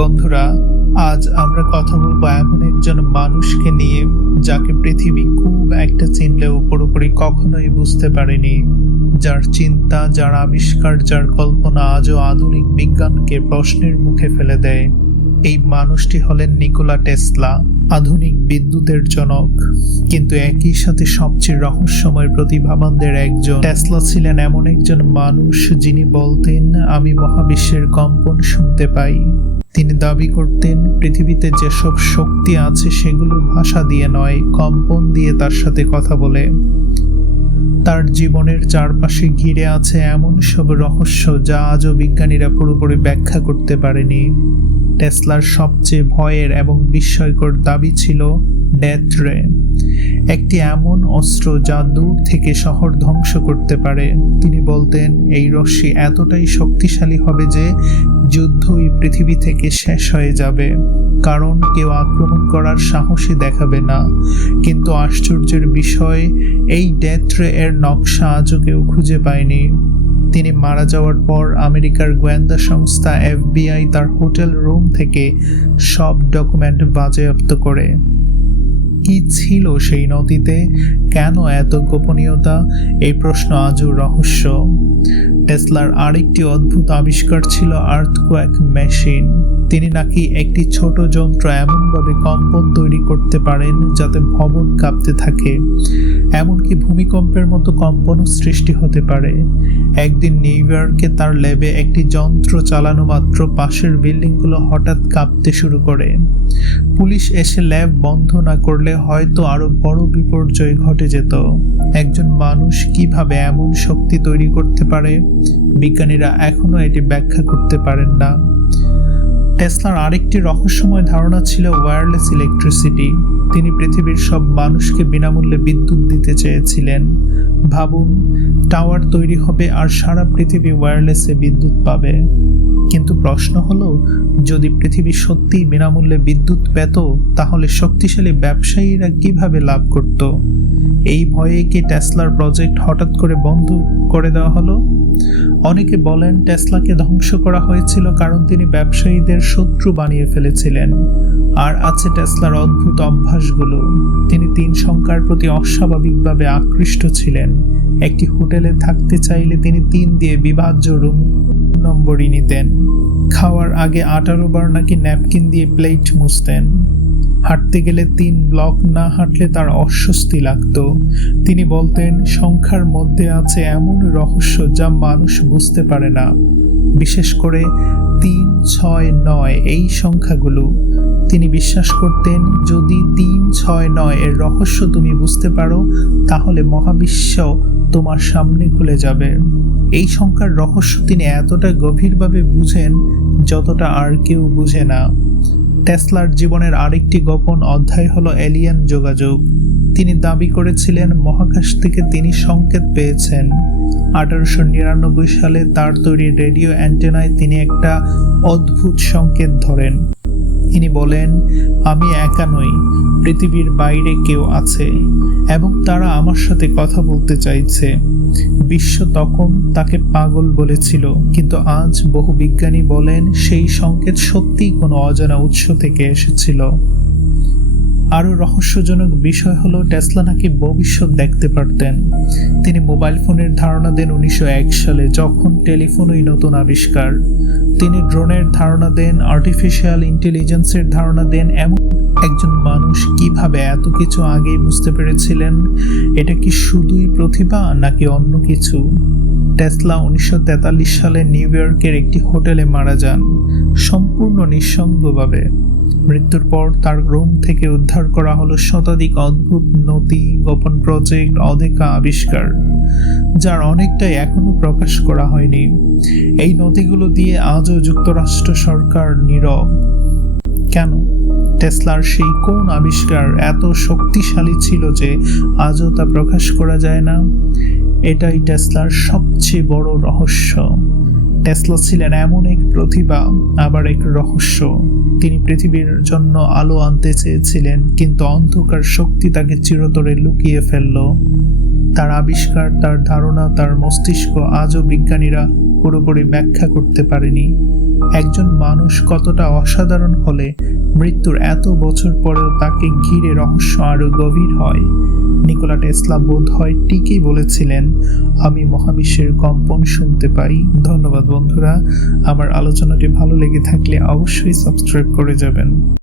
বন্ধুরা, আজ আমরা কথা বলব এমন একজন মানুষকে নিয়ে যাকে পৃথিবী খুব একটা চিনলেও পুরোপুরি কখনোই বুঝতে পারেনি। যার চিন্তা, যার আবিষ্কার, যার কল্পনা আজও আধুনিক বিজ্ঞানকে প্রশ্নের মুখে ফেলে দেয়। এই মানুষটি হলেন নিকোলা টেসলা, আধুনিক বিদ্যুতের জনক। কিন্তু একই সাথে সবচেয়ে রহস্যময় প্রতিভাবানদের একজন টেসলা ছিলেন এমন একজন মানুষ যিনি বলতেন, আমি মহাবিশ্বের কম্পন শুনতে পাই। তিনি দাবি করতেন, পৃথিবীতে যেসব শক্তি আছে সেগুলো ভাষা দিয়ে নয়, কম্পন দিয়ে তার সাথে কথা বলে। তার জীবনের চারপাশে ঘিরে আছে এমন সব রহস্য যা আজও বিজ্ঞানীরা পুরোপুরি ব্যাখ্যা করতে পারেনি। টেসলার সবচেয়ে ভয়ের এবং বিস্ময়কর দাবি ছিল ডেথ রে। একটি এমন অস্ত্র যা দূর থেকে শহর ধ্বংস করতে পারে। তিনি বলতেন, এই রশ্মি এতটাই শক্তিশালী হবে যে যুদ্ধই পৃথিবী থেকে শেষ হয়ে যাবে। কারণ কেউ আক্রমণ করার সাহসী দেখাবে না। কিন্তু আশ্চর্যের বিষয়, এই ডেথ রে এর নকশা আজও কেউ খুঁজে পায়নি। তিনি মারা যাওয়ার পর আমেরিকার গোয়েন্দা সংস্থা এফবিআই তার হোটেল রুম থেকে সব ডকুমেন্ট বাজেয়াপ্ত করে। কি ছিল সেই নদীতে কেন এত গোপনীয়তা? এই প্রশ্ন আজও রহস্য। টেসলার আরেকটি অদ্ভুত আবিষ্কার ছিল আর্থকোয়াক মেশিন। তিনি নাকি একটি ছোট যন্ত্র এমনভাবে কম্পন তৈরি করতে পারেন যাতে ভবন কাঁপতে থাকে। এমনকি ভূমিকম্পের মতো কম্পনও সৃষ্টি হতে পারে। একদিন নিউ ইয়র্কে তার ল্যাবে একটি যন্ত্র চালানো মাত্র পাশের বিল্ডিংগুলো হঠাৎ কাঁপতে শুরু করে। পুলিশ এসে ল্যাব বন্ধ না করলে হয়তো আরও বড় বিপর্যয় ঘটে যেত। একজন মানুষ কীভাবে এমন শক্তি তৈরি করতে পারে? বিজ্ঞানীরা এখনও এটি ব্যাখ্যা করতে পারেন না। টেসলার আরেকটি রহস্যময় ধারণা ছিল ওয়্যারলেস ইলেকট্রিসিটি তিনি পৃথিবীর সব মানুষকে বিনামূল্যে বিদ্যুৎ দিতে চেয়েছিলেন। ভাবুন, টাওয়ার তৈরি হবে আর সারা পৃথিবী ওয়্যারলেসে বিদ্যুৎ পাবে। কিন্তু প্রশ্ন হলো, যদি পৃথিবী সত্যিই বিনামূল্যে বিদ্যুৎ পেত, তাহলে শক্তিশালী ব্যবসায়ীরা কীভাবে লাভ করত? এই ভয়ে কি টেসলার প্রজেক্ট হঠাৎ করে বন্ধ করে দেওয়া হলো? অনেকে বলেন টেসলাকে ধ্বংস করা হয়েছিল কারণ তিনি ব্যবসায়ীদের শত্রু বানিয়ে ফেলেছিলেন। আর আছে টেসলার অদ্ভুত অভ্যাসগুলো তিনি তিন সংখ্যার প্রতি অস্বাভাবিকভাবে আকৃষ্ট ছিলেন। একটি হোটেলে থাকতে চাইলে তিনি তিন দিয়ে বিভাজ্য রুম নম্বরই নিতেন। খাওয়ার আগে আঠারো বার নাকি ন্যাপকিন দিয়ে প্লেট মুছতেন। হাঁটতে গেলে তিন ব্লক না হাঁটলে তার অস্বস্তি লাগতো। তিনি বলতেন সংখ্যার মধ্যে আছে এমন রহস্য যা মানুষ বুঝতে পারে না। বিশেষ করে তিন, ছয়, নয় এই সংখ্যাগুলো তিনি বিশ্বাস করতেন, যদি তিন, ছয়, নয় এর রহস্য তুমি বুঝতে পারো, তাহলে মহাবিশ্ব তোমার সামনে খুলে যাবে। এই সংখ্যার রহস্য তিনি এতটা গভীরভাবে বুঝেন, যতটা আর কেউ বুঝে না। টেসলার জীবনের আরেকটি গোপন অধ্যায় হলো এলিয়ান যোগাযোগ। তিনি দাবি করেছিলেন, মহাকাশ থেকে তিনি সংকেত পেয়েছেন। আঠারোশো নিরানব্বই সালে তার তৈরি রেডিও অ্যান্টেনায় তিনি একটা অদ্ভুত সংকেত ধরেন। তিনি বলেন, আমি একা নই, পৃথিবীর বাইরে কেউ আছে এবং তারা আমার সাথে কথা বলতে চাইছে। বিশ্ব তখন তাকে পাগল বলেছিল, কিন্তু আজ বহু বিজ্ঞানী বলেন, সেই সংকেত সত্যিই কোনো অজানা উৎস থেকে এসেছিল। আরও রহস্যজনক বিষয় হলো, টেসলা নাকি ভবিষ্যৎ দেখতে পারতেন। তিনি মোবাইল ফোনের ধারণা দেন উনিশশো এক সালে, যখন টেলিফোনই নতুন আবিষ্কার। তিনি ড্রোনের ধারণা দেন, আর্টিফিশিয়াল ইন্টেলিজেন্সের ধারণা দেন, এমন একজন মানুষ কীভাবে এত কিছু আগেই বুঝতে পেরেছিলেন? এটা কি শুধুই প্রতিভা নাকি অন্য কিছু? টেসলা উনিশশো তেতাল্লিশ সালে নিউ ইয়র্কের একটি হোটেলে মারা যান, সম্পূর্ণ নিঃসঙ্গভাবে। মৃত্যুর পর তার রুম থেকে উদ্ধার করা হলো শতাধিক অদ্ভুত নথি, গোপন প্রজেক্ট অধেকা আবিষ্কার, যার অনেকটাই এখনও প্রকাশ করা হয়নি। এই নথিগুলো দিয়ে আজও যুক্তরাষ্ট্র সরকার নীরব। কেন? টেসলার সেই কোন আবিষ্কার এত শক্তিশালী ছিল যে আজও তা প্রকাশ করা যায় না? এটাই টেসলার সবচেয়ে বড় রহস্য। টেসলা ছিলেন এমন এক প্রতিভা, আবার এক রহস্য। তিনি পৃথিবীর জন্য আলো আনতে চেয়েছিলেন, কিন্তু অন্ধকার শক্তি তাকে চিরতরে লুকিয়ে ফেলল। তার আবিষ্কার, তার ধারণা, তার মস্তিষ্ক আজও বিজ্ঞানীরা পুরোপুরি ব্যাখ্যা করতে পারেনি। একজন মানুষ কতটা অসাধারণ হলে মৃত্যুর এত বছর পরেও তাকে ঘিরে রহস্য আরও গভীর হয়। নিকোলা টেসলা বোধ হয় ঠিকই বলেছিলেন, আমি মহাবিশ্বের কম্পন শুনতে পাই ধন্যবাদ বন্ধুরা, আমার আলোচনাটি ভালো লেগে থাকলে অবশ্যই সাবস্ক্রাইব করে যাবেন।